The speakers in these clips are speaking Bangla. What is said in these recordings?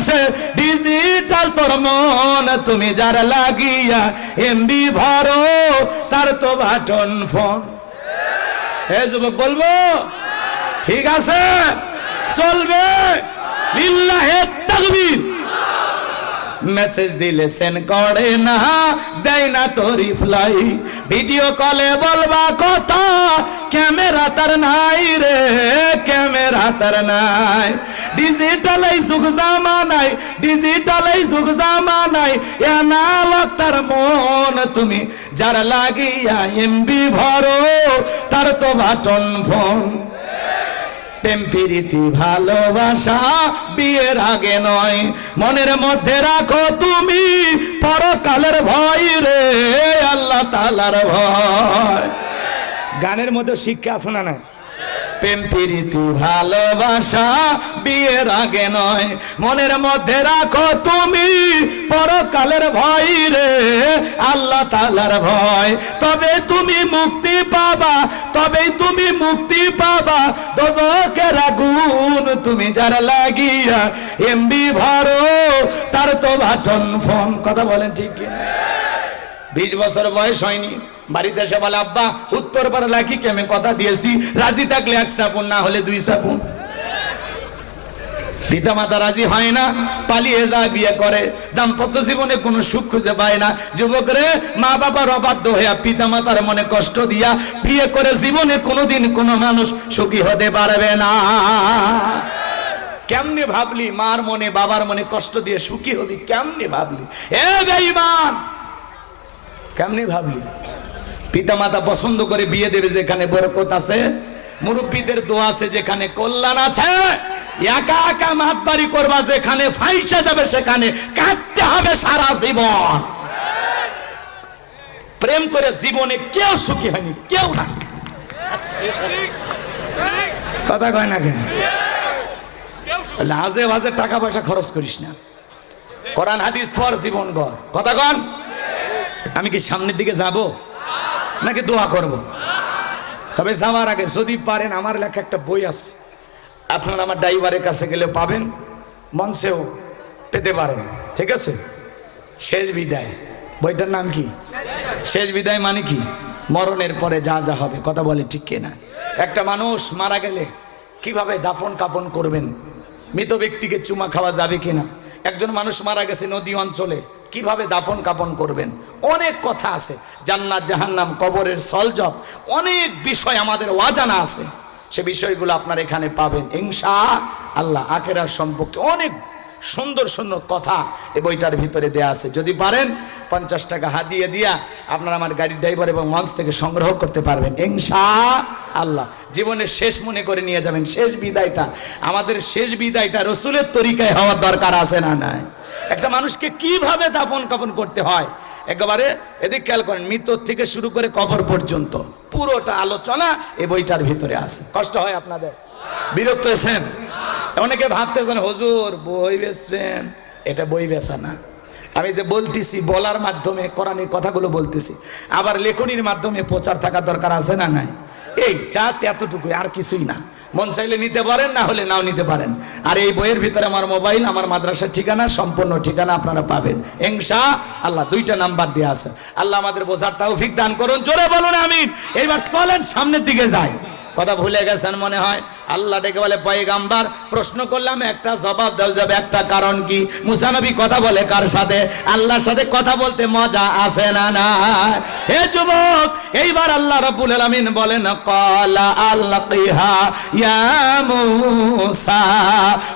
বাংলাদেশে ডিজিটাল তোর মন, তুমি যার লাগিয়া এমবি ভরো তার তো বাটন ফোন। হে যুবক বলবো ঠিক আছে চলবে, লিল্লাহে তাকবীর। মেসেজ দিলে সেন্ড করে না, দেয় না তো রিপ্লাই, ভিডিও কলে বলবা কথা, ক্যামেরা তার নাই রে, ক্যামেরা তার নাই। ডিজিটাল এই যুগ জামানায়, ডিজিটাল এই যুগ জামানায়, এনালগ তার মন, তুমি যার লাগিয়া এমবি ভরো তার তো বাটন ফোন। প্রেম প্রীতি ভালোবাসা বিয়ের আগে নয়, মনের মধ্যে রাখো তুমি পরকালের ভয় রে, আল্লাহ তাআলার ভয়। গানের মধ্যে শিক্ষা আছে না? প্রেম প্রীতি ভালোবাসা বিয়ের আগে নয়, মনের মধ্যে রাখো তুমি পরকালের ভয় রে, আল্লাহ তাআলার ভয়। তবে তুমি মুক্তি পাবা, তবেই তুমি মুক্তি পাবা দোজখের আগুন, তুমি যার লাগিয়া এমবি ভরো তার তো বাটন ফোন। কথা বলেন ঠিক কি? 20 বছর বয়স হয়নি, বাড়িতে এসে বলে আব্বা উত্তর পাড়া লাখিকে আমি কথা দিয়েছি, রাজি থাকলে 1 সাপুন না হলে 2 সাপুন। পিতা মাতা রাজি হয় না, পালিয়ে যায়, বিয়ে করে, দাম্পত্য জীবনে কোনো সুখ খুঁজে পায় না। যুবকরে মা বাবার অবাধ্য হইয়া পিতা মাতার মনে কষ্ট দিয়া বিয়ে করে জীবনে কোনোদিন কোনো মানুষ সুখী হতে পারবে না। কেমনে ভাবলি মার মনে বাবার মনে কষ্ট দিয়ে সুখী হবি? কেমনে ভাবলি? এ বেঈমান, কেমনে ভাবলি? পিতা মাতা পছন্দ করে বিয়ে দেবে যেখানে বরকত আছে, মুরব্বীদের দোয়া আছে যেখানে কল্যাণ আছে, একা একা মাতবাড়ি করবা যেখানে ফাইসা যাবে সেখানে কাঁদতে হবে সারা জীবন। প্রেম করে জীবনে কেউ সুখী হয়নি, কেউ না। কথা কয় না কেন? আজে বাজে টাকা পয়সা খরচ করিস না, কোরআন হাদিস পড়, জীবন গড়। কথা কন। আমি কি সামনের দিকে যাব নাকি দোয়া করব? তবে যাওয়ার আগে যদি পারেন, আমার লেখা একটা বই আছে, আপনারা আমার ড্রাইভারের কাছে গেলে পাবেন, মঞ্চেও পেতে পারেন, ঠিক আছে? শেষ বিদায়, বইটার নাম কি? শেষ বিদায় মানে কি? মরণের পরে যা যা হবে। কথা বলে ঠিক কিনা? একটা মানুষ মারা গেলে কিভাবে দাফন কাফন করবেন, মৃত ব্যক্তিকে চুমা খাওয়া যাবে কিনা, একজন মানুষ মারা গেছে নদী অঞ্চলে কিভাবে দাফন কাফন করবেন, অনেক কথা আছে। জান্নাত জাহান্নাম, কবরের সলজব, অনেক বিষয় আমাদের অজানা আছে। সে বিষয়গুলো আপনারা এখানে পাবেন ইনশাআল্লাহ। আখিরাত সম্পর্কে অনেক সুন্দর সুন্দর কথা এই বইটার ভিতরে দেয়া আছে। যদি পারেন 50 টাকা হাদিয়া দিয়া আপনারা আমার গাড়ির ড্রাইভার এবং মঞ্চ থেকে সংগ্রহ করতে পারবেন ইনশাআল্লাহ। জীবনের শেষ মনে করে নিয়ে যাবেন। শেষ বিদায়টা, আমাদের শেষ বিদায়টা রসুলের তরিকায় হওয়ার দরকার আছে না নাই? একটা মানুষকে কিভাবে দাফন কাফন করতে হয় একেবারে এদিক খেয়াল করেন, মৃত্যু থেকে শুরু করে কবর পর্যন্ত পুরোটা আলোচনা এই বইটার ভিতরে আছে। কষ্ট হয় আপনাদের? বিরক্ত হয়েছেন? অনেকে ভাবতেছেন হুজুর বই বেচছেন, এটা বই বেচা না। আমি যে বলতেছি বলার মাধ্যমে কোরআনের কথাগুলো বলতেছি, আবার লেখনির মাধ্যমে প্রচার থাকা দরকার আছে না নাই? এই জাস্ট এতটুকুই, আর কিছুই না। মন চাইলে নিতে পারেন, না হলে নাও নিতে পারেন। আর এই বইয়ের ভিতরে আমার মোবাইল, আমার মাদ্রাসার ঠিকানা, সম্পূর্ণ ঠিকানা আপনারা পাবেন ইনশাআল্লাহ। 2টা নাম্বার দেওয়া আছে। আল্লাহ আমাদের বোঝার তৌফিক দান করুন। জোরে বলুন আমিন। এইবার চলেন সামনের দিকে যাই। কথা ভুলে গেছেন মনে হয়। আল্লাহ ডেকে বলে পয়গাম্বার, প্রশ্ন করলাম একটা জবাব দাও যাবে, একটা কারণ কি? মুসা নবী কথা বলে কার সাথে? আল্লাহর সাথে কথা বলতে মজা আছে না না? হে যুবক, এইবার আল্লাহ রাব্বুল আলামিন বলেন ক্বালা আলকিহা ইয়া মুসা,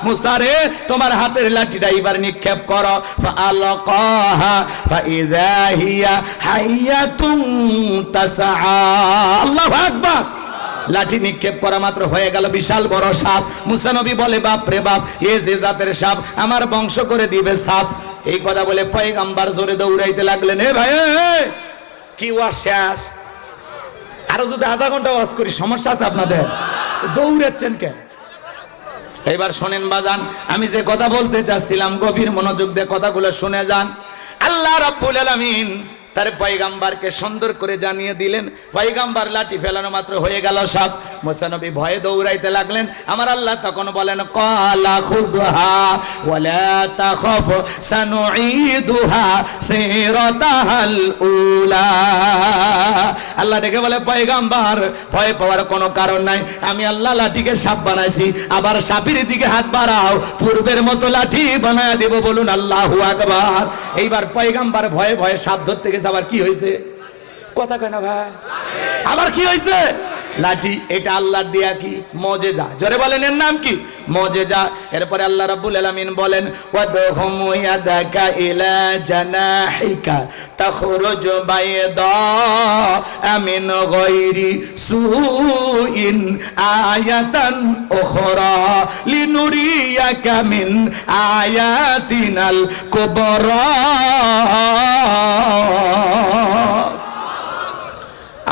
মুসা রে তোমার হাতের লাঠিটা এবার নিক্ষেপ করো। ফাআলকাহা ফাইযা হিয়া হাইয়াতুন তাসআ। আল্লাহু আকবার। লাঠি নিক্ষেপ করা মাত্র হয়ে গেল বিশাল বড় সাপ। মুসা নবী বলে বাপ রে বাপ, এ যে জাতের সাপ, আমার বংশ করে দিবে সাপ। এই কথা বলে পয়গাম্বার জোরে দৌড়াইতে লাগলেন। এ ভাই, কি ওয়াজ শেষ? আরো যদি আধা ঘন্টা ওয়াজ করি সমস্যা আছে আপনাদের? দৌড়াচ্ছেন কে? এবার শোনেন বাজান, আমি যে কথা বলতে চাচ্ছিলাম গভীর মনোযোগ দিয়ে কথাগুলো শুনে যান। আল্লাহ রাব্বুল আলামিন তার পয়গাম্বারকে সুন্দর করে জানিয়ে দিলেন। পয়গাম্বার লাঠি ফেলানো মাত্র হয়ে গেল সাপ। মুসা নবী ভয়ে দৌড়াইতে লাগলেন। আমার আল্লাহ তখন বলেন ক্বালা খুযহা ওয়ালা তাখাফ সানুঈদুহা সিরাতাহাল উলা। আল্লাহ ডেকে বলে পয়গাম্বার ভয় পাওয়ার কোনো কারণ নাই, আমি আল্লাহ লাঠিকে সাপ বানাইছি, আবার সাপের দিকে হাত বাড়াও, পূর্বের মতো লাঠি বানায় দেব। বলুন আল্লাহু আকবার। এইবার পয়গাম্বার ভয়ে ভয়ে সাপ ধরতে গেছে, আবার কি হয়েছে? কথা কয় না ভাই, আবার কি হয়েছে? লাঠি। এটা আল্লাহর দেয়া কি মুজিজা, জোরে বলেন এর নাম কি? মুজিজা। এরপরে আল্লাহ রাব্বুল আলামিন বলেন ওয়াদহুম ইয়াদাকা ইলা জানাহিকা তাখরুজ বাইদা মিন গায়রি সুইন আয়াতান উখরা লিনুরিয়াকা মিন আয়াতিনাল কুবরা।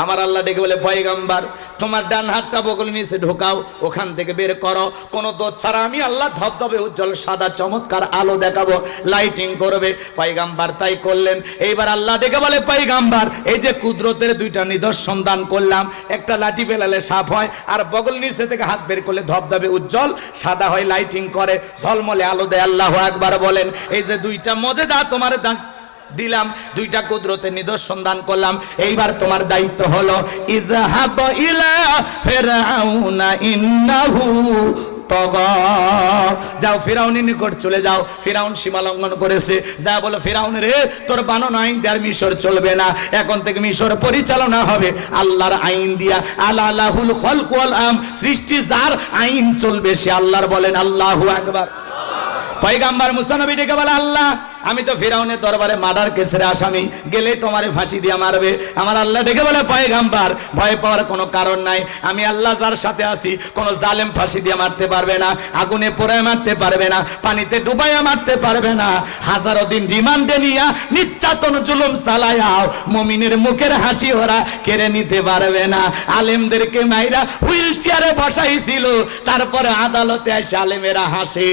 আমার আল্লাহ ডেকে বলে পয়গাম্বার তোমার ডান হাতটা বগল নিচে ঢোকাও, ওখান থেকে বের করো, কোনো দোষ ছাড়া আমি আল্লাহ ধবধবে উজ্জ্বল সাদা চমৎকার আলো দেখাবো, লাইটিং করবে। পয়গাম্বার তাই করলেন। এইবার আল্লাহ ডেকে বলে পয়গাম্বার এই যে কুদরতের দুইটা নিদর্শন দান করলাম, একটা লাঠি ফেলালে সাপ হয়, আর বগল নিচে থেকে হাত বের করলে ধবধবে উজ্জ্বল সাদা হয়, লাইটিং করে, ঝলমলে আলো দেয়। আল্লাহু আকবার বলেন। এই যে দুইটা মুজিজা তোমার দান দিলাম, দুইটা কুদরতের নিদর্শন দান করলাম, এইবার তোমার দায়িত্ব হলো ইযহাব ইলা ফিরআউনা ইন্নাহু তাগা। যাও ফিরআউনের নিকট চলে যাও, ফিরআউন সীমা লঙ্ঘন করেছে। যা বলো ফিরআউন রে তোর বানানো আইন দিয়ে আর মিশর চলবে না, এখন থেকে মিশর পরিচালনা হবে আল্লাহর আইন দিয়া। আলাহুল খলক ওয়াল আম, সৃষ্টি যার আইন চলবে সে আল্লাহর। বলেন আল্লাহু আকবার। পয়গাম্বার মুসা নবী ডেকে বলে আল্লাহ আমি তো ফিরআউনের দরবারে মার্ডার কেসের আসামি, গেলেই তোমারে ফাঁসি দিয়ে মারবে। আমার আল্লাহ ডেকে বলে পয়গাম্বার ভয় পাওয়ার কোনো কারণ নাই, আমি আল্লাহ যার সাথে আছি, কোনো জালেম ফাঁসি দিয়ে মারতে পারবে না, আগুনে পোড়ায় মারতে পারবে না, পানিতে ডুবাইয়া মারতে পারবে না, হাজারো দিন রিমান্ডে নিয়া নির্যাতন জুলুম চালায়াও মুমিনের মুখের হাসি ওরা কেড়ে নিতে পারবে না। আলেমদেরকে মাইরা হুইল চেয়ারে বসাইছিল, তারপরে আদালতে এসে আলেমেরা হাসে,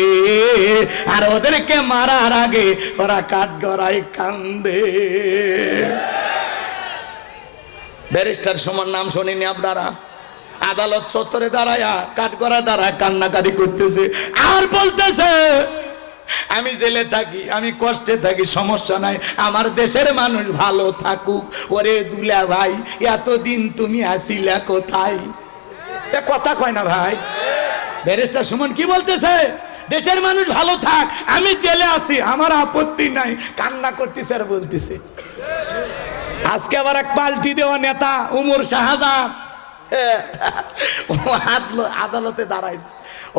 আর ওদেরকে মারার আগে ওরা কাঠ গড়ায় কান্দে। ব্যারিস্টার সুমন নাম শুনিনি আপনারা? আদালত চত্বরে দাঁড়ায়া কাঠ গড়া দাঁড়ায় কান্নাকারি করতেছে, আর বলতেছে আমি জেলে থাকি, আমি কষ্টে থাকি, সমস্যা নাই, আমার দেশের মানুষ ভালো থাকুক। ওরে দুলা ভাই এতদিন তুমি আসিলা কোথায়? কথা কয় না ভাই। ব্যারিস্টার সুমন কি বলতেছে? দেশের মানুষ ভালো থাক, আমি জেলে আছি, আমার আপত্তি নাই, কান্না করতেছে আর বলতেছে। আজকে আবার এক পাল্টি দেওয়া নেতা উমর শাহজাহান আদালতে দাঁড়াইছে,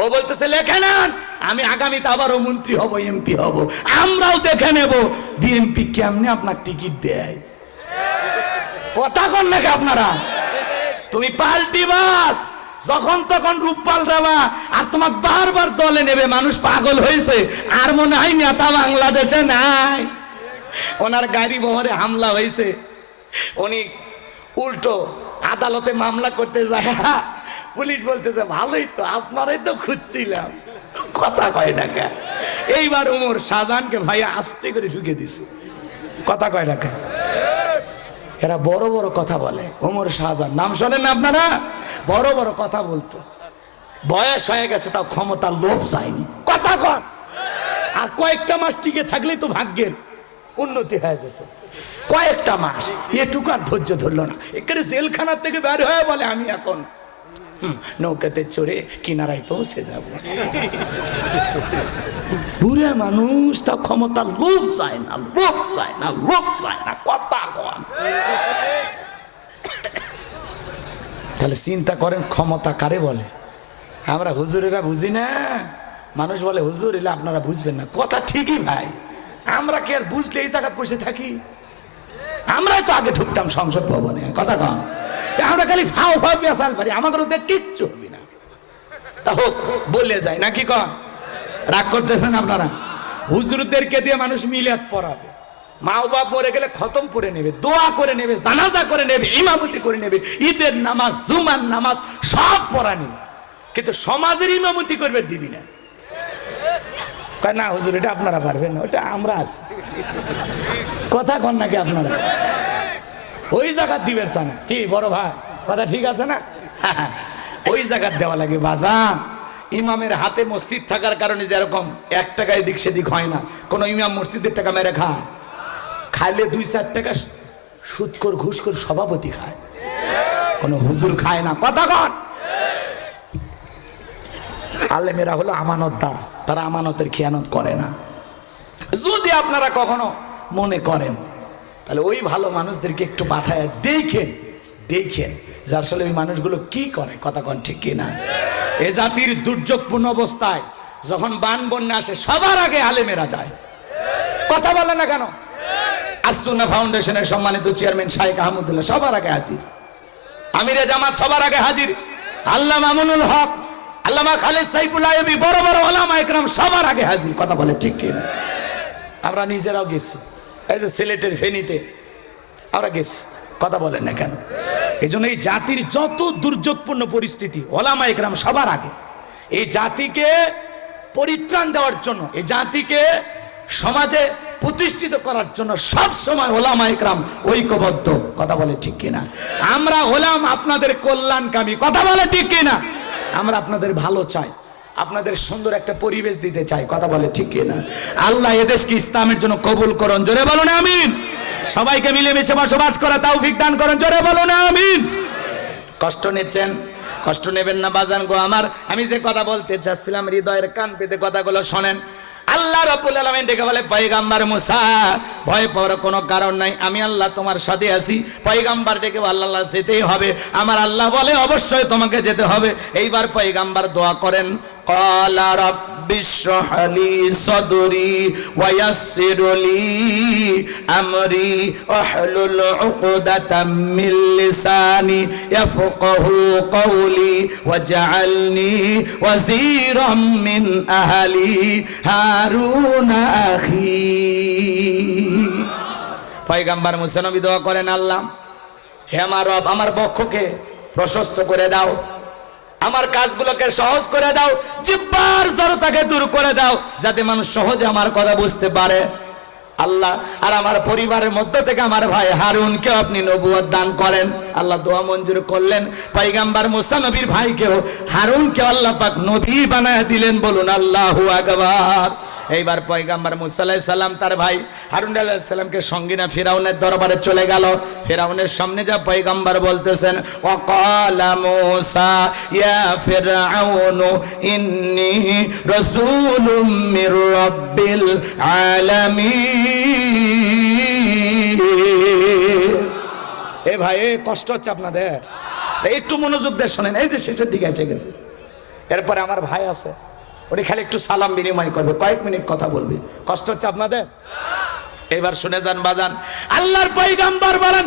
ও বলতেছে লেখে নেন আমি আগামীতে আবারও মন্ত্রী হব, এমপি হব, আমরাও দেখে নেব বিএমপি কেমনে আপনার টিকিট দেয়। কথা কন নাকি আপনারা? তুমি পাল্টি বাস, যখন তখন রূপ পাল্টাবা, আর তোমার বারবার দলে নেবে। মানুষ পাগল হয়েছে, আর মনে হয় নেতা বাংলাদেশে নাই। ওনার গাড়ি বহরে হামলা হয়েছে, উনি উল্টো আদালতে মামলা করতে যায়, পুলিশ বলতেছে ভালোই তো, আপনারাই তো খুঁজছিলাম। কথা কয় না কে? এইবার উমর শাহজাহানকে ভাইয়া আস্তে করে ঢুকে দিছে। কথা কয় না কে? এরা বড় বড় কথা বলে। ওমর শাহজাহান নাম শোনেন না আপনারা? বড় বড় কথা বলতো, বয়স হয়ে গেছে, তাও ক্ষমতার লোভ যায়নি। কথা কন। আর কয়েকটা মাস টিকে থাকলেই তো ভাগ্যের উন্নতি হয়ে যেত। কয়েকটা মাস এটুকু আর ধৈর্য ধরলো না, এখানে জেলখানার থেকে বের হয়ে বলে আমি এখন নৌকাতে চড়ে কিনারায় পৌঁছে যাব। বুড়ে মানুষ, তা ক্ষমতার লোভ চায় না, লোভ চায় না, লোভ চায় না। কথা কন। তাহলে চিন্তা করেন ক্ষমতা কারে বলে? আমরা হুজুরেরা বুঝি না। মানুষ বলে হুজুর এলে আপনারা বুঝবেন না। কথা ঠিকই ভাই, আমরা কি আর বুঝলে এই জায়গায় বসে থাকি? আমরাই তো আগে ঢুকতাম সংসদ ভবনে। কথা কন। আমরা খালি ফাও ফাও পেশাল পারি, আমাদের ওদের কিচ্ছু হবে না। তা হোক, বলে যায় নাকি? কন রাগ করতেছেন আপনারা? হুজুরদেরকে দিয়ে মানুষ মিলাদ পড়াবে, মা বাপ মরে গেলে খতম করে নেবে, দোয়া করে নেবে, জানাজা করে নেবে, ইমামতি করে নেবে, ঈদের নামাজ, জুমার নামাজ সব পড়া নেবে, কিন্তু সমাজের ইমামতি করবে দিবি না। না হুজুর এটা আপনারা পারবেন না, ওটা আমরা আছি। কথা কন নাকি আপনারা? ওই জায়গার দিবেন না কি বড় ভাই, কথা ঠিক আছে না? ওই জায়গার দেওয়া লাগে বাজান। ইমামের হাতে মসজিদ থাকার কারণে যেরকম 1 টাকা এদিক সেদিক হয় না, কোন ইমাম মসজিদের টাকা মেরে খায়? খাইলে 2-4 টাকা সুদখোর ঘুষখোর সভাপতি খায়, কোন হুজুর খায় না। কথা কন। আলেমেরা হলো আমানতদার, তারা আমানতের খেয়ানত করে না। যদি আপনারা কখনো মনে করেন তাহলে ওই ভালো মানুষদেরকে একটু পাঠায় দেখেন যে আসলে ওই মানুষগুলো কি করে। কথা কন ঠিক কিনা? এ জাতির দুর্যোগপূর্ণ অবস্থায় যখন বান বন্যা আসে সবার আগে আলেমেরা যায়। কথা বলে না কেন? আসুন্নাহ ফাউন্ডেশনের সম্মানিত চেয়ারম্যান শাইখ আহমদুল্লাহ সবার আগে হাজির, আমিরে জামাত সবার আগে হাজির, আল্লামা মামুনুল হক, আল্লামা খালেদ সাইফুল্লাহ আইয়ুবী, বড় বড় ওলামা ইকরাম সবার আগে হাজির। কথা বলে ঠিক কিনা? আমরা নিজেরাও গেছি, এই যে সিলেটের ফেনীতে আমরা গেছি। কথা বলেন না কেন? এই জন্য এই জাতির যত দুর্যোগপূর্ণ পরিস্থিতি ওলামা ইকরাম সবার আগে। এই জাতিকে পরিত্রাণ দেওয়ার জন্য, এই জাতিকে সমাজে প্রতিষ্ঠিত করার জন্য সব সময় ওলামা ইকরাম ঐক্যবদ্ধ। কথা বলে ঠিক কিনা? আমরা হলাম আপনাদের কল্যাণকামী। কথা বলে ঠিক কিনা? আমরা আপনাদের ভালো চাই, আপনাদের সুন্দর একটা পরিবেশ দিতে চাই। কথা বলে ঠিক কিনা? আল্লাহ এদেশকে ইসলামের জন্য কবুল করুন, জোরে বলুন আমিন। সবাইকে মিলেমিশে বসবাস করা তৌফিক দান করুন, জোরে বলুন আমিন। কষ্ট নিচ্ছেন, কষ্ট নেবেন না বাজান গো আমার। আমি যে কথা বলতে চাচ্ছিলাম হৃদয়ের কান পেতে কথাগুলো শোনেন। আল্লাহ রাব্বুল আলামিন ডেকে বলে, পয়গম্বর মুসা ভয় পাওয়ার কোনো কারণ নাই, আমি আল্লাহ তোমার সাথে আছি। পয়গম্বর ডেকে আল্লাহ যেতেই হবে, আমার আল্লাহ বলে অবশ্যই তোমাকে যেতে হবে। এইবার পয়গম্বর দোয়া করেন, ক্বালা রাব্বিশরাহ লি সাদরি ওয়া ইয়াসসির লি আমরি ওয়াহলুল উকদাতাম মিন লিসানি ইয়াফকাহু কওলি ওয়াজআলনি ওয়াজিরাম মিন আহলি হারুন আখি। পয়গম্বর মুসা নবী দোয়া করেন, আল্লাহ হে আমার রব, আমার বক্ষকে প্রশস্ত করে দাও, আমার কাজগুলোকে সহজ করে দাও, জিহ্বার জড়তাকে দূর করে দাও, যাতে মানুষ সহজে আমার কথা বুঝতে পারে। আল্লাহ আর আমার পরিবারের মধ্য থেকে আমার ভাই হারুনকে আপনি নবুয়ত দান করেন। আল্লাহ দোয়া মঞ্জুর করলেন। পয়গম্বর মুসা নবীর ভাইকেও হারুনকে আল্লাহ পাক নবী বানায় দিলেন। বলুন আল্লাহু আকবার। এইবার পয়গম্বর মুসা আলাইহিস সালাম তার ভাই হারুন আলাইহিস সালামকে সঙ্গে নিয়ে ফিরাউনের দরবারে চলে গেল। ফিরাউনের সামনে যা পয়গম্বর বলতেছেন, ওয়াকালা মুসা ইয়া ফিরআউনু ইন্নী রাসূলুম মির রাব্বিল আলামিন। এ ভাই কষ্ট হচ্ছে আপনাদের, একটু মনোযোগ দিয়ে শোনেন। এই যে শেষের দিকে এসে গেছে, এরপরে আমার ভাই আছে, উনি খালি একটু সালাম বিনিময় করবে, কয়েক মিনিট কথা বলবে। কষ্ট হচ্ছে আপনাদের? এবার শুনে যান বাজান। আল্লাহর পয়গম্বর বলেন,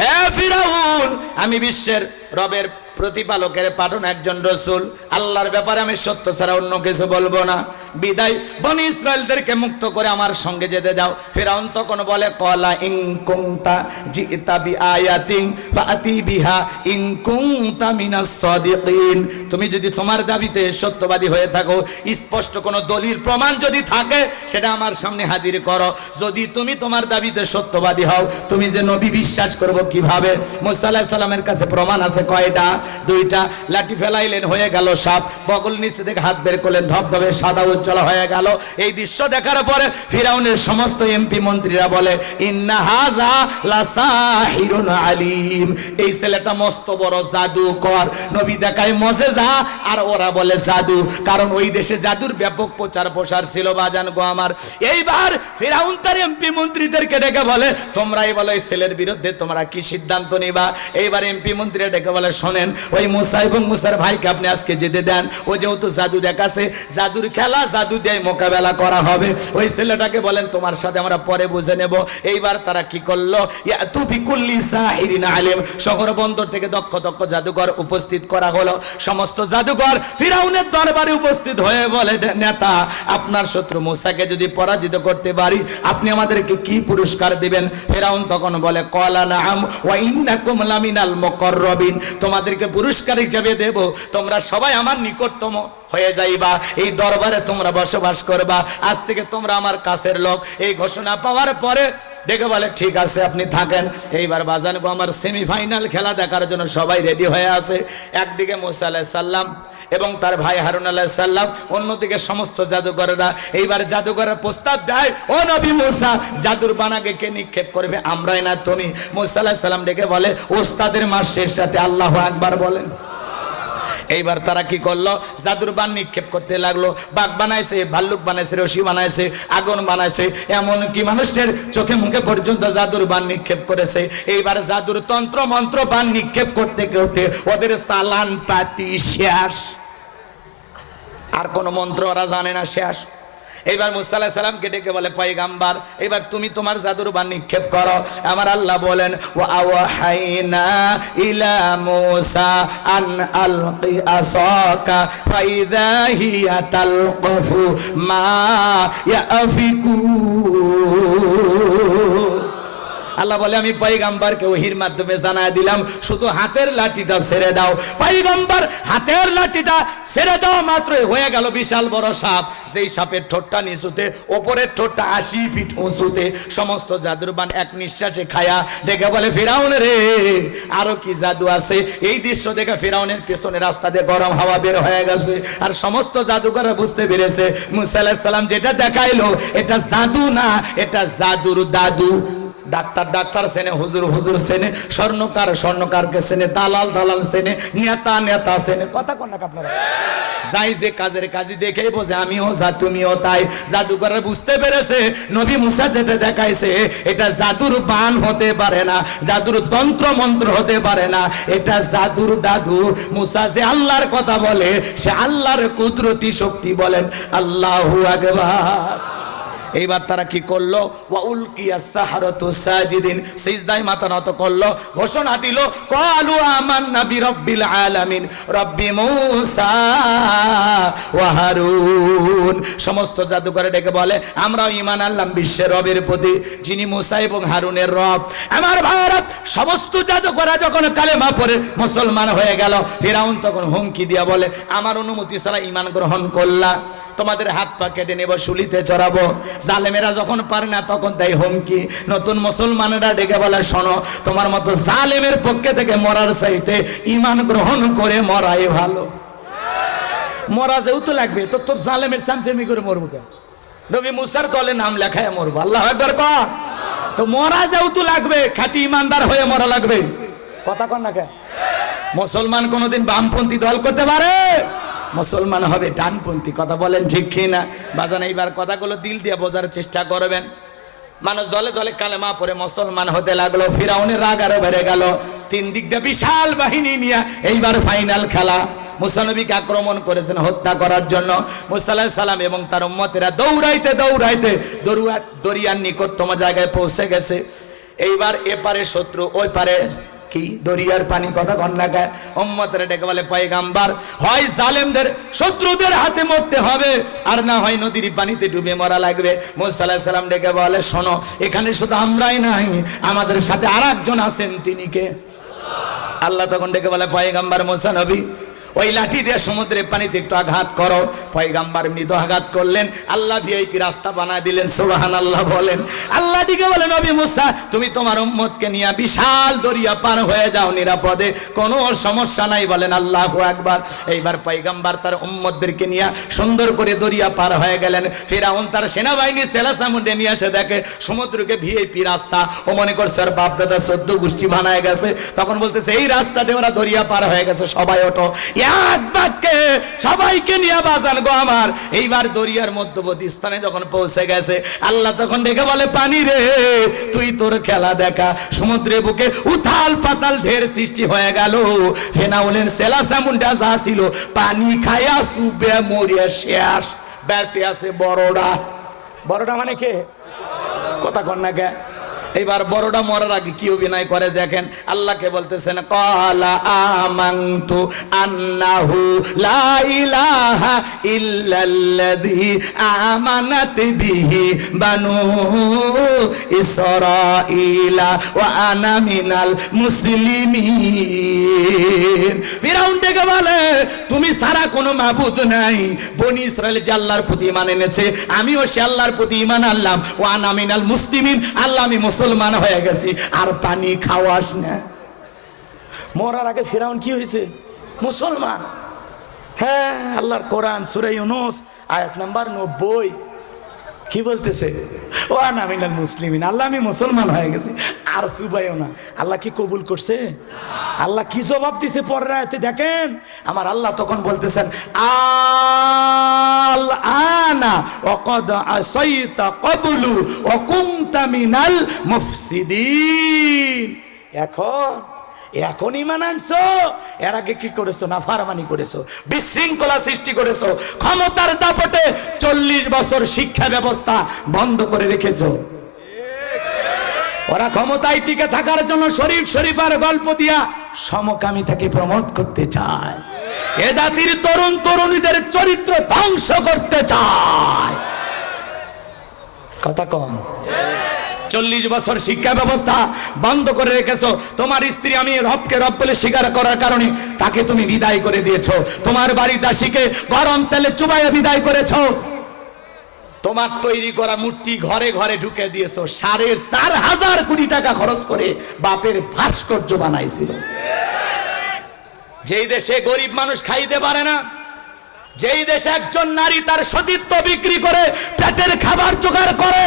হে ফিরাউন, আমি বিশ্বের রবের প্রতিপালকের পাঠানো একজন রসুল, আল্লাহর ব্যাপারে আমি সত্য ছাড়া অন্য কিছু বলবো না। বিদায় বনি ইসরাইলদেরকে মুক্ত করে আমার সঙ্গে যেতে দাও। ফিরাউন তখন বলে, কলা ইন কুনতা জিতা বিআয়াতিন ফাতি বিহা ইন কুনতা মিনাস সাদিকিন। তুমি যদি তোমার দাবিতে সত্যবাদী হয়ে থাকো, স্পষ্ট কোনো দলিল প্রমাণ যদি থাকে, সেটা আমার সামনে হাজির করো। যদি তুমি তোমার দাবিতে সত্যবাদী হও, তুমি যে নবী বিশ্বাস করবো কিভাবে? মুসা আলাইহিস সালামের কাছে প্রমাণ আছে কয়টা? 2টা। লাঠি ফেলাইলেন, হয়ে গেল সাপ, বগল নিচে থেকে হাত বের করলেন, ধবধবে সাদা উজ্জ্বল হয়ে গেল। এই দৃশ্য দেখার পরে ফিরাউনের সমস্ত এমপি মন্ত্রীরা বলে, ইন্না হাযা লাসাহিরুন আলিম, এই ছেলেটা মস্ত বড় জাদুকর। নবী দেখায় মুজিজা আর ওরা বলে জাদু, কারণ ওই দেশে জাদুর ব্যাপক প্রচার প্রসার ছিল বাজান গো আমার। এইবার ফিরাউন তার এমপি মন্ত্রীদেরকে ডেকে বলে, তোমরাই বলো এই ছেলের বিরুদ্ধে তোমরা কি সিদ্ধান্ত নিবা? এইবার এমপি মন্ত্রীরা ডেকে বলে, শোনেন, ওই মুসা এবং মুসার ভাইকে আপনি আজকে যেতে দেন। ও যেহেতু জাদু দেখাছে, জাদুর খেলা, জাদু দিয়ে মোকাবেলা করা হবে। ওই ছেলেটাকে বলেন, তোমার সাথে আমরা পরে বুঝে নেব। এইবার তারা কি করলো? ইয়াতু বিকুল্লি সাহিরিন আলিম, শহর বন্দর থেকে দক্ষ দক্ষ জাদুকর উপস্থিত করা হলো। সমস্ত জাদুকর ফিরাউনের দরবারে উপস্থিত হয়ে বলে, নেতা, আপনার শত্রু মুসাকে যদি পরাজিত করতে পারি, আপনি আমাদেরকে কি পুরস্কার দিবেন? ফিরাউন তখন বলে, ক্বালা নাআম ওয়া ইন্নাকুম লামিনাল মুকাররাবিন, তোমাদেরকে পুরস্কার হিসেবে দেব, তোমরা সবাই আমার নিকটতম হয়ে যাইবা, এই দরবারে তোমরা বসবাস করবা, আজ থেকে তোমরা আমার কাছের লোক। এই ঘোষণা পাওয়ার পরে ডেকে বলে ঠিক আছে আপনি থাকেন। এইবার বাজান গো আমার সেমিফাইনাল খেলা দেখার জন্য সবাই রেডি হয়ে আছে। একদিকে মুসা আলাইহিস সালাম এবং তার ভাই হারুন আলাইহিস সালাম, অন্যদিকে সমস্ত জাদুকররা। এইবার জাদুকরের প্রস্তাব দেয়, ও নবী মুসা, জাদুর বানাকে কে নিক্ষেপ করবে? আমরাই না তুমি? মুসা আলাইহিস সালাম ডেকে বলে, ওস্তাদের মাসের সাথে আল্লাহু আকবার বলেন। এইবার তারা কি করলো? জাদুর বান নিক্ষেপ করতে লাগলো। বাঘ বানাইছে, ভাল্লুক বানাইছে, রশি বানাইছে, আগুন বানাইছে, এমন কি মানুষের চোখে মুখে পর্যন্ত জাদুর বান নিক্ষেপ করেছে। এইবার জাদুর তন্ত্র মন্ত্র বান নিক্ষেপ করতে করতে ওদের চালান পাতি শেষ, আর কোন মন্ত্র ওরা জানে না, শেষ। এইবার মুসা আলাইহিস সালামকে ডেকে বলে, পয়গাম্বার এবার তুমি তোমার জাদুর বান নিক্ষেপ করো। আমার আল্লাহ বলেন, ওয়া আওহাইনা ইলা মুসা আন আলকি আসাকা ফাইযা হিয়া তালকাফু মা ইয়াফিকুন। আল্লাহ বলে, আমি পয়গাম্বারকে ওহির মাধ্যমে জানায় দিলাম, শুধু হাতের লাঠিটা ছেড়ে দাও। পয়গাম্বার হাতের লাঠিটা ছেড়ে দাও মাত্রই হয়ে গেল বিশাল বড় সাপ। যেই সাপের ঠোঁটটা নিচুতে, ওপরের ঠোঁটটা 80 ফিট উঁচুতে। সমস্ত জাদুর বান এক নিঃশ্বাসে খায়া ডেকে বলে, ফিরাউন রে আরো কি জাদু আছে? এই দৃশ্য দেখে ফিরাউনের পেছনে রাস্তা দিয়ে গরম হাওয়া বের হয়ে গেছে। আর সমস্ত জাদুকররা বুঝতে পেরেছে মুসা আলাইহিস সালাম যেটা দেখাইলো এটা জাদু না, এটা জাদুর দাদু। ডাক্তার ডাক্তার সেনে, হুজুর হুজুর সেনে, স্বর্ণকার স্বর্ণকারকে সেনে, দালাল দালাল সেনে, নেতা নেতা সেনে। কথা কোন না আপনারা? যাই যে কাজের কাজই দেখেই বোঝে আমিও যা তুমিও তাই। জাদুকররা বুঝতে পেরেছে নবী মুসা যেটা দেখাইছে এটা জাদুর বান হতে পারে না, জাদুর তন্ত্র মন্ত্র হতে পারে না, এটা জাদুর দাদু। মুসা যে আল্লাহর কথা বলে সে আল্লাহর কুদরতি শক্তি। বলেন আল্লাহু আকবার। এইবার তারা কি করলো? ওয়া উলকিয়াস সাহারাতু সাজিদিন, সিজদায় মাথা নত করলো, ঘোষণা দিল, ক্বালু আমান্না বিরাব্বিল আলামিন রব্বি মূসা ওয়া হারুন। সমস্ত জাদুকরে ডেকে বলে, আমরাও ঈমান আনলাম বিশ্বের রবের প্রতি, যিনি মূসা এবং হারুনের রব। আমার ভাইরা, সমস্ত জাদুকররা যখন কালেমা পড়ে মুসলমান হয়ে গেল, ফিরাউন তখন হুমকি দিয়া বলে, আমার অনুমতি ছাড়া ঈমান গ্রহণ করলা, তোমাদের হাত পা কেটে নেব, শুলিতে চড়াবো। জালেমেরা যখন পারে না তখন দেয় হুমকি। নতুন মুসলমানেরা ডেকে বলে, শোনো, তোমার মতো জালেমের পক্ষে থেকে মরার চাইতে ঈমান গ্রহণ করে মরাই ভালো। মরা যেহেতু লাগবে তো তোর জালেমের চামচামি করে মরবো কেন? নবী মুসার দলে নাম লেখায় মরবো। আল্লাহু আকবার কর। তো মরা যেহেতু লাগবে, খাঁটি ইমানদার হয়ে মরা লাগবে। কথা কন না কেন? মুসলমান কোনোদিন বামপন্থী দল করতে পারে? মুসলমান হবে ডানপন্থী। কথা বলেন ঠিক কি না? বাজান এইবার কথাগুলো দিল দিয়ে বোঝার চেষ্টা করবেন। মানুষ দলে দলে কালেমা পড়ে মুসলমান হতে লাগলো। ফিরাউনের রাগ আরো বেড়ে গেল। তিন দিক দিয়ে বিশাল বাহিনী নিয়ে এইবার ফাইনাল খেলা। মুসা নবীকে আক্রমণ করেছেন হত্যা করার জন্য। মুসা আলাইহিস সালাম এবং তার উম্মতেরা দৌড়াইতে দৌড়াইতে দরিয়ার নিকটতম জায়গায় পৌঁছে গেছে। এইবার এপারে শত্রু, ওই পারে কি দরিয়ার পানি। কথা কন্যাকায় উম্মতরা ডেকে বলে, পয়গাম্বার হয় জালেমদের শত্রুদের হাতে মরতে হবে, আর না হয় নদীর পানিতে ডুবে মরা লাগবে। মুসা আলাইহিস সালাম ডেকে বলে, শোনো, এখানে শুধু আমরাই নাই, আমাদের সাথে আরেকজন আছেন। তিনি কে? আল্লাহ তখন ডেকে বলে, পয়গাম্বার মুসা নবী, ওই লাঠি দিয়ে সমুদ্রের পানিতে একটু আঘাত করো। পয়গাম্বার মৃদু আঘাত করলেন, আল্লাহ ভিআইপি রাস্তা বানায় দিলেন। সুবহানাল্লাহ বলেন। আল্লাহ দিকে বলে, নবী মুসা, তুমি তোমার উম্মতকে নিয়ে বিশাল দরিয়া পার হয়ে যাও নিরাপদে, কোনো সমস্যা নাই। বলেন আল্লাহু আকবার। এইবার পয়গাম্বার তার উম্মতদেরকে নিয়ে সুন্দর করে দরিয়া পার হয়ে গেলেন। ফিরাউন তার সেনাবাহিনী সেলাসামুন্ডে নিয়ে এসে দেখে সমুদ্রকে ভিআইপি রাস্তা। ও মনে করছে আর বাপ দাদা 14 গোষ্ঠী বানায় গেছে। তখন বলতেছে, এই রাস্তাতে ওরা দরিয়া পার হয়ে গেছে, সবাই ওঠো। এক বাক্যে সবাইকে নিয়ে বাজান গো আমার। এইবার দরিয়ার মধ্যবর্তী স্থানে যখন পৌঁছে গেছে, আল্লাহ তখন দেখে বলে, পানি রে তুই তোর খেলা দেখা। সমুদ্রের বুকে উথাল পাতাল ঢের সৃষ্টি হয়ে গেল। ফিরাউনের সেলাসামুন্ডা যা ছিল পানি খায়া সুবে মরিয়া শেষ। বেঁচে আছে বড়রা। বড়রা মানে কে? কথা কন না কে? এইবার বড়টা মরার আগে কি অভিনয় করে দেখেন। আল্লাহকে বলতেছেন, ক্বালা আমানতু আন্নাহু লা ইলাহা ইল্লাল্লাযী আমানাত বিহি বানু ইসরাঈলা ওয়া আনা মিনাল মুসলিমিন। ফিরাউন ডেকে বলে, তুমি সারা কোনো মাবুদ নাই। বনি ইসরাঈল যে আল্লাহর প্রতি ঈমান এনেছে, আমিও সে আল্লাহর প্রতি ঈমান আনলাম। ওয়া আনা মিনাল মুসলিমিন, আল্লাহ আমি মুসলমান হয়ে গেছি, আর পানি খাওয়াস না। মরার আগে ফিরাউন কি হয়েছে? মুসলমান। হ্যাঁ, আল্লাহর কোরআন সূরা ইউনূস আয়াত নাম্বার 90 কি বলতেছে? ও আনা মিনাল মুসলিমিন, আল্লাহ আমি মুসলমান হয়ে গেছি। আর চুবাইও না। আল্লাহ কি কবুল করছে? আল্লাহ কি জবাব দিছে পরের আয়াতে দেখেন। আমার আল্লাহ তখন বলতেছেন আল আনা ওয়াকাদ আসাইতা ক্বাবলু ওয়া কুনতা মিনাল মুফসিদিন। এখন ঈমান আনছো, এর আগে কি করেছো? নাফরমানি করেছো, বিশৃঙ্খলা সৃষ্টি করেছো, ক্ষমতার দাপটে 40 বছর শিক্ষা ব্যবস্থা বন্ধ করে রেখেছো। ওরা ক্ষমতায় টিকে থাকার জন্য শরীফ শরীফার গল্প দিয়া সমকামিতাকে প্রমোট করতে চায়, এ জাতির তরুণ তরুণীদের চরিত্র ধ্বংস করতে চায়। কথা কম। 40 বছর শিক্ষা ব্যবস্থা বন্ধ করে রেখেছো। তোমার স্ত্রী আমি রবকে রব বলে স্বীকার করার কারণে তাকে তুমি বিদায় করে দিয়েছো। তোমার বাড়ির দাসীকে গরম তেলে চুবাইয়া বিদায় করেছো। তোমার তৈরি করা মূর্তি ঘরে ঘরে ঢুকে দিয়েছো। 4,500 কোটি টাকা খরচ করে বাপের ভাস্কর্য বানাইছিল। যেই দেশে গরিব মানুষ খাইতে পারে না, যেই দেশে একজন নারী তার সতীত্ব বিক্রি করে পেটের খাবার জোগাড় করে,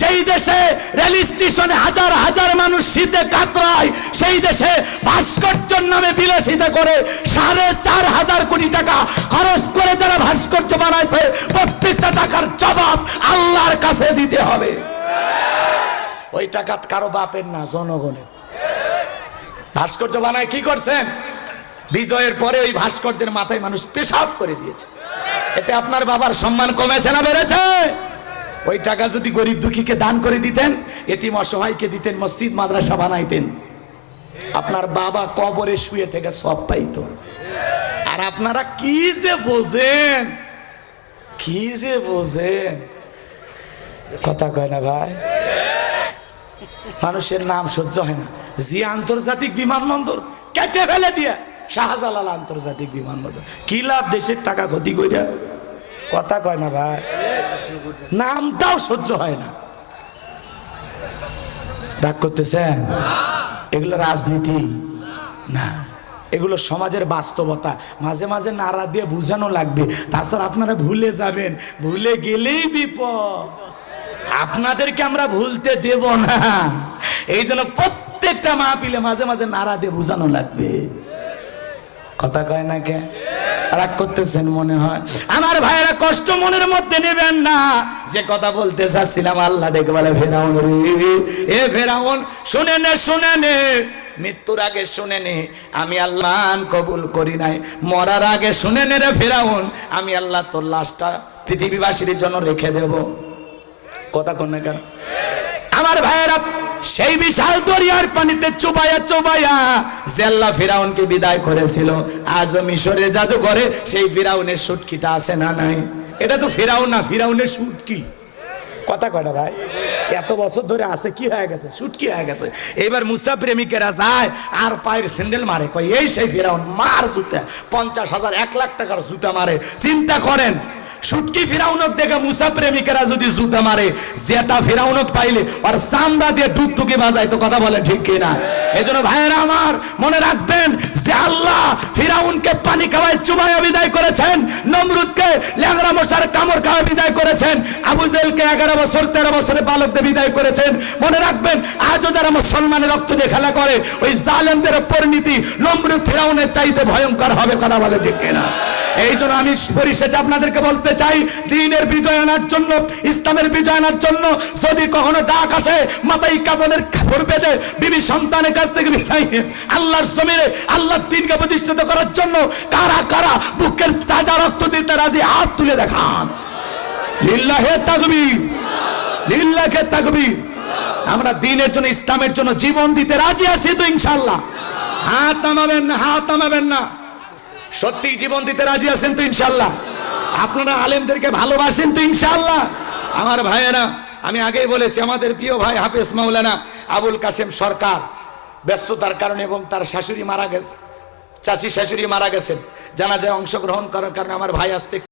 যেই দেশে রেল স্টেশনে হাজার হাজার মানুষ শীতে কাতরায়, সেই দেশে ভাস্কর্যের নামে বিলাসিতা করে 4,500 কোটি টাকা খরচ করে যারা ভাস্কর্য বানাইছে, প্রত্যেকটা টাকার জবাব আল্লাহর কাছে দিতে হবে। ওই টাকা কারো বাপের না, জনগণের। ভাস্কর্য বানায় কি করছেন? বিজয়ের পরে ওই ভাস্কর্যের মাথায় মানুষ পেশাব করে দিয়েছে। এতে আপনার বাবার সম্মান কমেছে না বেড়েছে? ওই টাকা যদি গরিব দুঃখীকে দান করে দিতেন, এতিম অসহায়কে দিতেন, মসজিদ মাদ্রাসা বানাইতেন, আপনার বাবা কবরে শুয়ে থেকে সব পাইতো। আর আপনারা কি যে বোঝেন, কি যে বোঝেন, কথা কয় না ভাই। মানুষের নাম সহ্য হয় না। জিয়া আন্তর্জাতিক বিমানবন্দর কেটে ফেলে দিয়ে শাহজালাল আন্তর্জাতিক বিমানবন্দর। কি লাভ দেশের টাকা ক্ষতি কইরা? কথা কয় না ভাই। নামটাও সহ্য হয় না। রাগ করতেছেন? এগুলো রাজনীতি না, এগুলো সমাজের বাস্তবতা। মাঝে মাঝে নাড়া দিয়ে বুঝানো লাগবে, তাছাড়া আপনারা ভুলে যাবেন। ভুলে গেলেই বিপদ। আপনাদেরকে আমরা ভুলতে দেব না। এই জন্য প্রত্যেকটা মাহফিলে মাঝে মাঝে নাড়া দিয়ে বুঝানো লাগবে। কথা কয় না কে? রাগ করতেছেন মনে হয়। আমার ভাইরা কষ্ট মনের মধ্যে নেবেন না। যে কথা বলতে চাচ্ছিলাম, আল্লাহ ডেকে বলে ফেরাউন রে, এ ফেরাউন শুনে নে, শুনে নে, মৃত্যুর আগে শুনে নে, আমি আল্লাহ কবুল করি নাই। মরার আগে শুনে নে রে ফেরাউন, আমি আল্লাহ তোর লাশটা পৃথিবীবাসীর জন্য রেখে দেব। কথা কন না কেন? আমার ভাইয়েরা, সেই বিশাল দরিয়ার পানিতে চুবাইয়া চুবাইয়া যে আল্লাহ ফিরাউনকে বিদায় করেছিল, আজ মিশরের জাদুঘরে সেই ফিরাউনের সুটকিটা আছে না নাই? এটা তো ফিরাউন না, ফিরাউনের সুটকি। কথা কয়টা ভাই? এত বছর ধরে আছে, কি হয়ে গেছে? সুটকি হয়ে গেছে। এবার মুসা প্রেমিকেরা যায় আর পায়ের স্যান্ডেল মারে, কয় এই সেই ফিরাউন, মার জুতা। 50,000 1 লাখ টাকার জুতা মারে। চিন্তা করেন, সুটকি ফিরাউনক দেখে মুসা প্রেমিকেরা যদি জুতা মারে, জেতা ফিরাউনক পাইলে আর চামড়া দিয়ে ডুকটুকি বাজায়। তো কথা বলেন ঠিক কিনা? এজন্য ভাইয়েরা আমার, মনে রাখবেন যে আল্লাহ ফিরাউনকে পানি খাওয়ায় চুবাইয়া বিদায় করেছেন, নমরুদকে ল্যাংড়া মশার কামড় খাওয়া বিদায় করেছেন, আবু জেহেলকে 11 বছর 13 বছরে বালকদের বিদায় করেছেন। মনে রাখবেন, আজও যারা মুসলমানের রক্ত দিয়ে খেলা করে, ওই জালেমদের পরিণতি নমরুদ ফিরাউনের চাইতে ভয়ঙ্কর হবে। কথা বলে ঠিক কিনা? এই জন্য আমি পরিশেষে আপনাদেরকে বলতে চাই, দ্বীনের বিজয় আনার জন্য, ইসলামের বিজয় আনার জন্য যদি কখনো ডাক আসে, মাথায় কাপড়ের কাপড় বেঁধে বিবি সন্তানের কাছ থেকে বিদায় নিয়ে আল্লাহর জমিনে আল্লাহর দ্বীনকে প্রতিষ্ঠিত করার জন্য কারা কারা বুকের তাজা রক্ত দিতে রাজি, হাত তুলে দেখান। লিল্লাহে তাকবীর, লিল্লাহে তাকবীর। আমরা দ্বীনের জন্য, ইসলামের জন্য জীবন দিতে রাজি আছি তো ইনশাআল্লাহ? হাত নামাবেন না, হাত নামাবেন না। সত্যি জীবন দিতে রাজি আছেন তো ইনশাআল্লাহ? আপনারা আলেমদেরকে ভালোবাসেন তো ইনশাআল্লাহ? আমার ভাইয়েরা, আমি আগেই বলেছি, আমাদের প্রিয় ভাই হাফেজ মাওলানা আবুল কাশেম সরকার ব্যস্ততার কারণে এবং তার শাশুড়ি মারা গেছে, চাচি শাশুড়ি মারা গেছেন, জানাজায় অংশগ্রহণ করার কারণে আমার ভাই আসতে